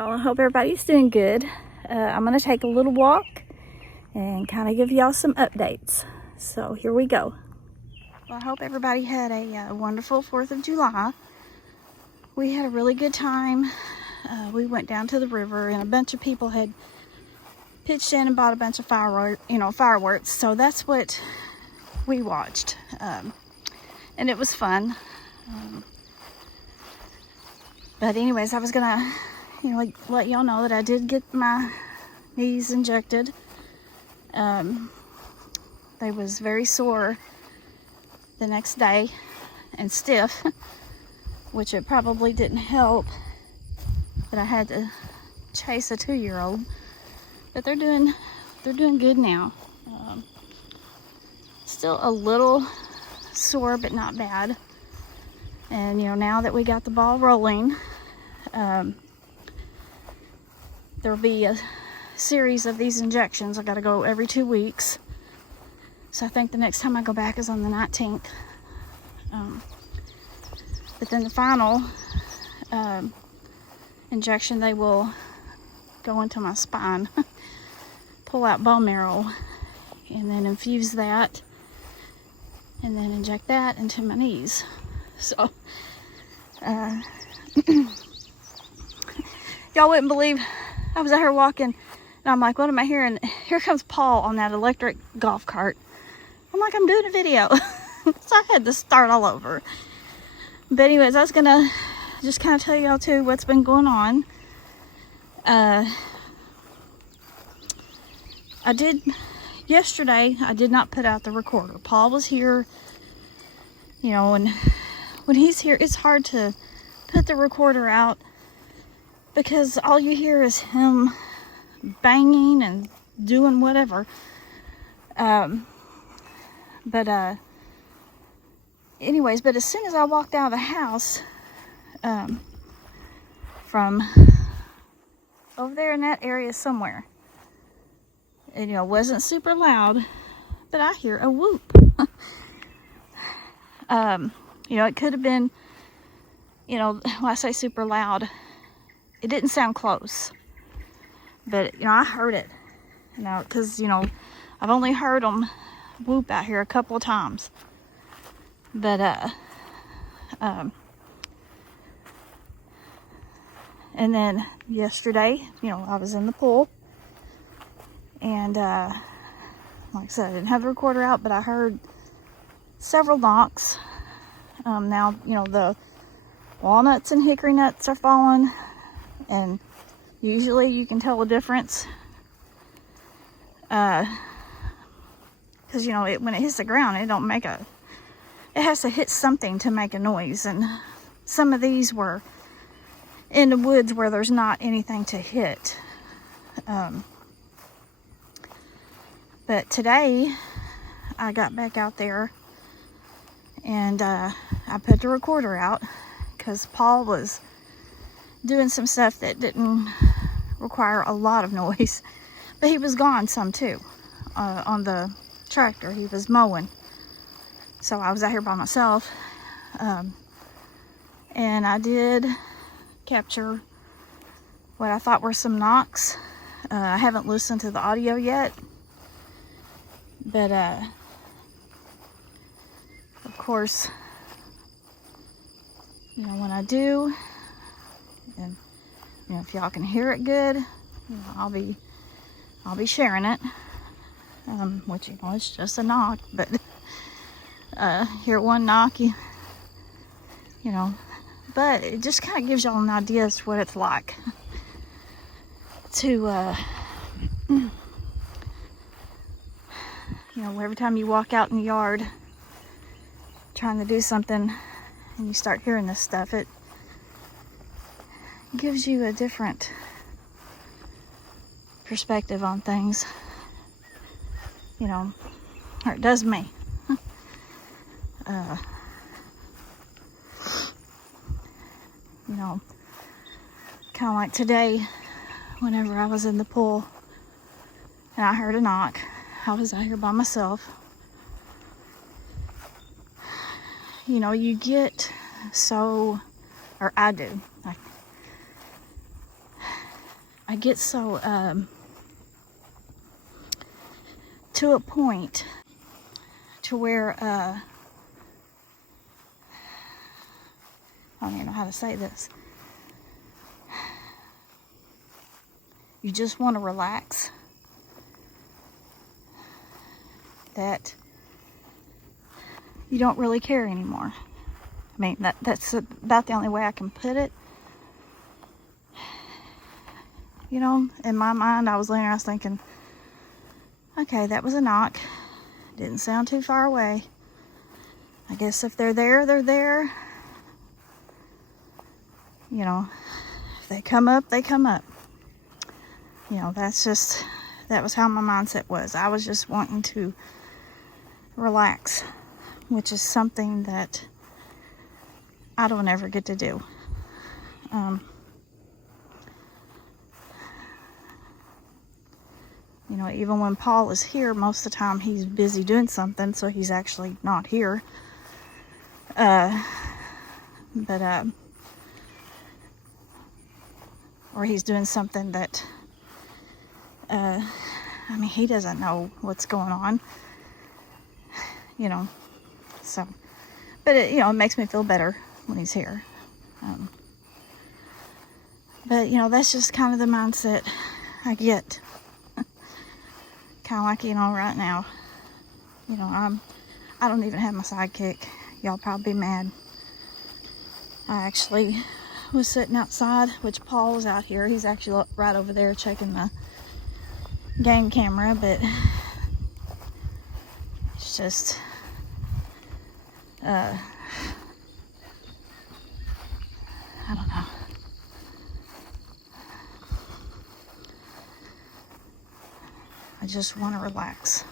y'all. I hope everybody's doing good. I'm going to take a little walk and kind of give y'all some updates. So here we go. Well, I hope everybody had a wonderful 4th of July. We had a really good time. We went down to the river and a bunch of people had pitched in and bought a bunch of fireworks. So that's what we watched. And it was fun. But anyways, I was gonna, let y'all know that I did get my knees injected. They was very sore the next day and stiff, which it probably didn't help. But I had to chase a 2-year-old. But they're doing good now. Still a little sore, but not bad. And now that we got the ball rolling, there'll be a series of these injections. I got to go every 2 weeks. So I think the next time I go back is on the 19th. But then the final injection, they will go into my spine, pull out bone marrow, and then infuse that, and then inject that into my knees. So, y'all wouldn't believe, I was out here walking, and I'm like, what am I hearing? Here comes Paul on that electric golf cart. I'm like, I'm doing a video. So I had to start all over. But anyways, I was gonna just kind of tell y'all too what's been going on. Yesterday, I did not put out the recorder. Paul was here, and when he's here, it's hard to put the recorder out because all you hear is him banging and doing whatever. Anyways, but as soon as I walked out of the house, from over there in that area somewhere, it wasn't super loud, but I hear a whoop. It could have been, when I say super loud, it didn't sound close, but I heard it, because I've only heard them whoop out here a couple of times. But and then yesterday, I was in the pool, and like I said, I didn't have the recorder out, but I heard several knocks. Now the walnuts and hickory nuts are falling, and usually you can tell the difference. Because when it hits the ground, it has to hit something to make a noise, and some of these were in the woods where there's not anything to hit. But today I got back out there and I put the recorder out because Paul was doing some stuff that didn't require a lot of noise, but he was gone some too. On the tractor, he was mowing. So I was out here by myself, and I did capture what I thought were some knocks. I haven't listened to the audio yet, but of course, when I do, and if y'all can hear it good, I'll be sharing it. Which it's just a knock, but hear one knock, but it just kind of gives y'all an idea as to what it's like to every time you walk out in the yard trying to do something and you start hearing this stuff, it gives you a different perspective on things, or it does me. Kind of like today, whenever I was in the pool and I heard a knock, I was out here by myself. You get so, or I do, I get so to a point to where I don't even know how to say this. You just want to relax. That you don't really care anymore. I mean, that's about the only way I can put it. You know, in my mind, I was thinking, okay, that was a knock. Didn't sound too far away. I guess if they're there, they're there. You know, if they come up, they come up. You know, that was how my mindset was. I was just wanting to relax, which is something that I don't ever get to do. You know, even when Paul is here, most of the time he's busy doing something, so he's actually not here. Or he's doing something that, I mean, he doesn't know what's going on, you know, so, but it, you know, it makes me feel better when he's here. But, you know, that's just kind of the mindset I get. Kind of like, you know, right now, you know, I don't even have my sidekick. Y'all probably be mad. I actually was sitting outside, which Paul was out here. He's actually right over there checking the game camera, but it's just, I don't know. I just want to relax.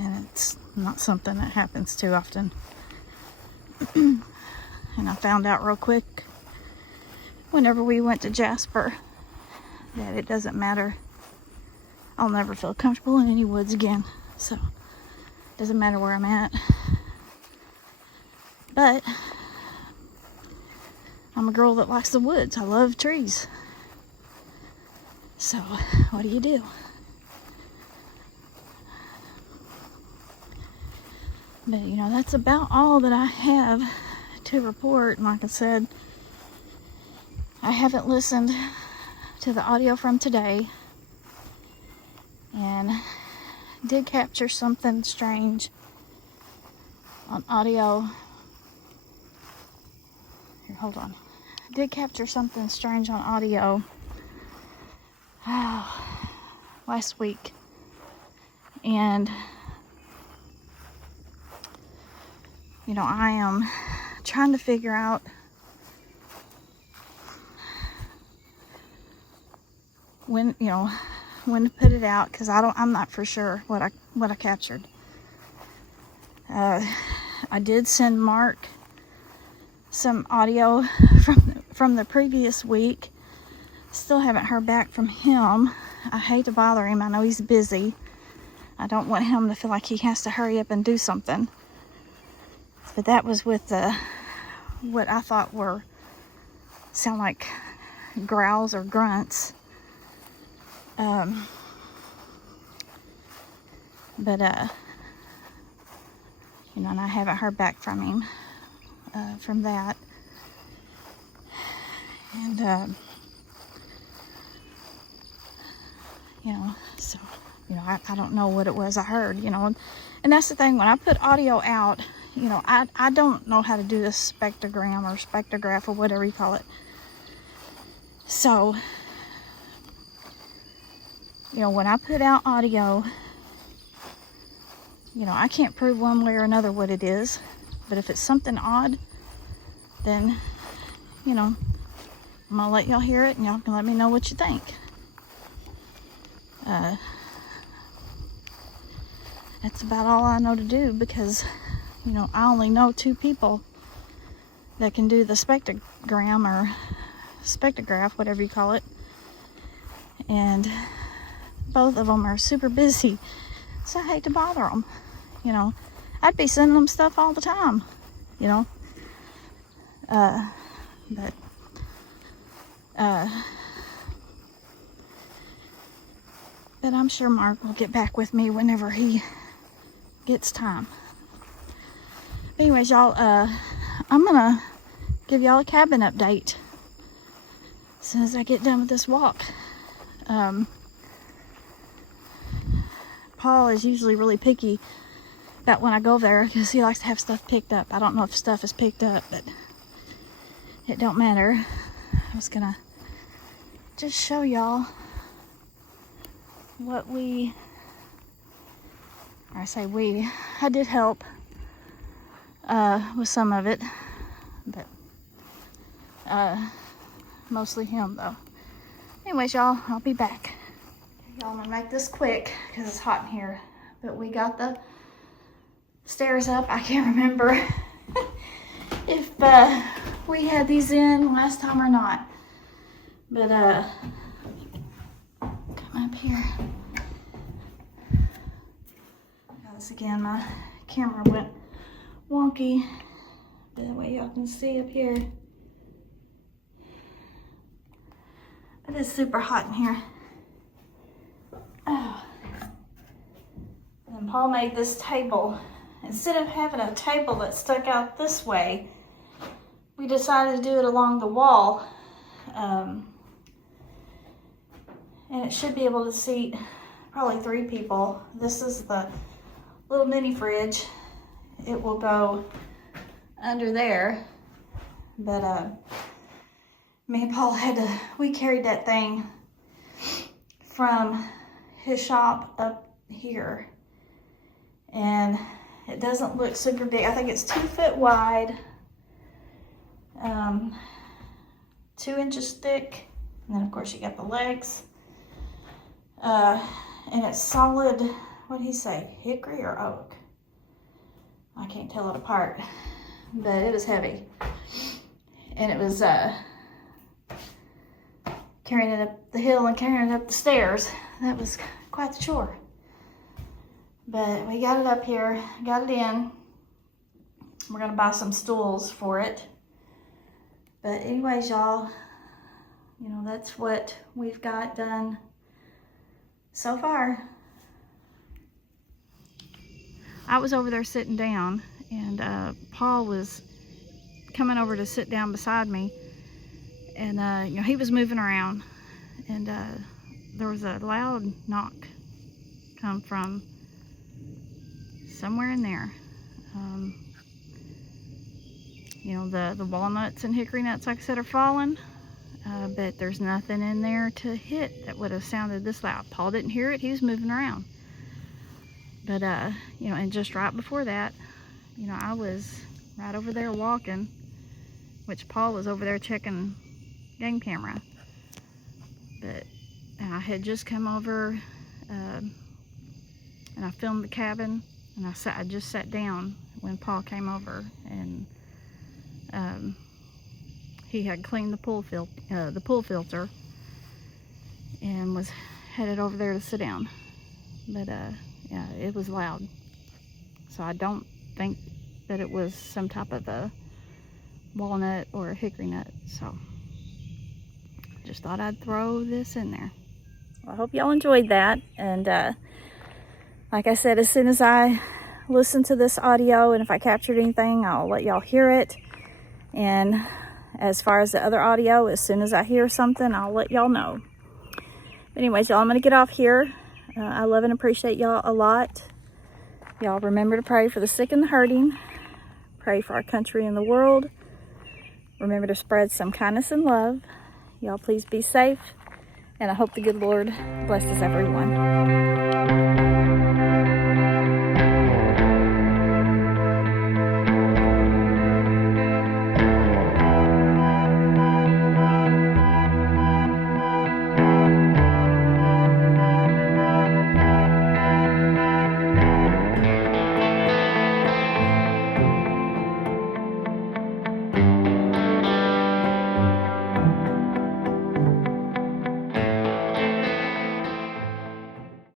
And it's not something that happens too often. And I found out real quick whenever we went to Jasper that it doesn't matter. I'll never feel comfortable in any woods again. So, it doesn't matter where I'm at. But, I'm a girl that likes the woods. I love trees. So, what do? But, you know, that's about all that I have to report. And like I said, I haven't listened to the audio from today. And did capture something strange on audio. Here, hold on. Did capture something strange on audio last week, and you know, I am trying to figure out when, you know, when to put it out, because I'm not for sure what I captured. I did send Mark some audio from the previous week. Still haven't heard back from him. I hate to bother him. I know he's busy. I don't want him to feel like he has to hurry up and do something. But that was with what I thought sound like growls or grunts. But you know, and I haven't heard back from him from that. And you know, so, you know, I don't know what it was I heard, you know, and that's the thing, when I put audio out, you know, I don't know how to do this spectrogram or spectrograph or whatever you call it. So, you know, when I put out audio, you know, I can't prove one way or another what it is, but if it's something odd, then, you know, I'm gonna let y'all hear it and y'all can let me know what you think. That's about all I know to do, because, you know, I only know 2 people that can do the spectrogram or spectrograph, whatever you call it, and both of them are super busy, so I hate to bother them. You know, I'd be sending them stuff all the time, you know, but But I'm sure Mark will get back with me whenever he gets time. Anyways, y'all, I'm gonna give y'all a cabin update as soon as I get done with this walk. Paul is usually really picky about when I go there because he likes to have stuff picked up. I don't know if stuff is picked up, but it don't matter. I was gonna just show y'all what I did help with some of it, but mostly him though. Anyways, y'all, I'll be back. Y'all, I'm gonna make this quick because it's hot in here, but we got the stairs up. I can't remember if we had these in last time or not, but come up here. Once again, my camera went wonky, but that way y'all can see up here. It is super hot in here. Oh. And Paul made this table. Instead of having a table that stuck out this way, we decided to do it along the wall. And it should be able to seat probably 3 people. This is the little mini fridge. It will go under there. But me and Paul we carried that thing from his shop up here. And it doesn't look super big. I think it's 2 foot wide, 2 inches thick, and then of course you got the legs. And it's solid, what did he say, hickory or oak? I can't tell it apart, but it was heavy. And it was carrying it up the hill and carrying it up the stairs. That was quite the chore. But we got it up here, got it in. We're gonna buy some stools for it. But anyways, y'all, you know, that's what we've got done so far. I was over there sitting down, and Paul was coming over to sit down beside me, and you know, he was moving around, and there was a loud knock come from somewhere in there. You know, the walnuts and hickory nuts, like I said, are falling, but there's nothing in there to hit that would have sounded this loud. Paul didn't hear it, he was moving around. But you know, and just right before that, you know, I was right over there walking, which Paul was over there checking game camera. But I had just come over and I filmed the cabin, and I just sat down when Paul came over, and he had cleaned the pool filter and was headed over there to sit down. But yeah, it was loud, so I don't think that it was some type of a walnut or a hickory nut. So just thought I'd throw this in there. Well, I hope y'all enjoyed that, and like I said, as soon as I listen to this audio, and if I captured anything, I'll let y'all hear it. And as far as the other audio, as soon as I hear something, I'll let y'all know. But anyways, y'all, I'm gonna get off here. I love and appreciate y'all a lot. Y'all remember to pray for the sick and the hurting. Pray for our country and the world. Remember to spread some kindness and love. Y'all please be safe, and I hope the good Lord blesses everyone.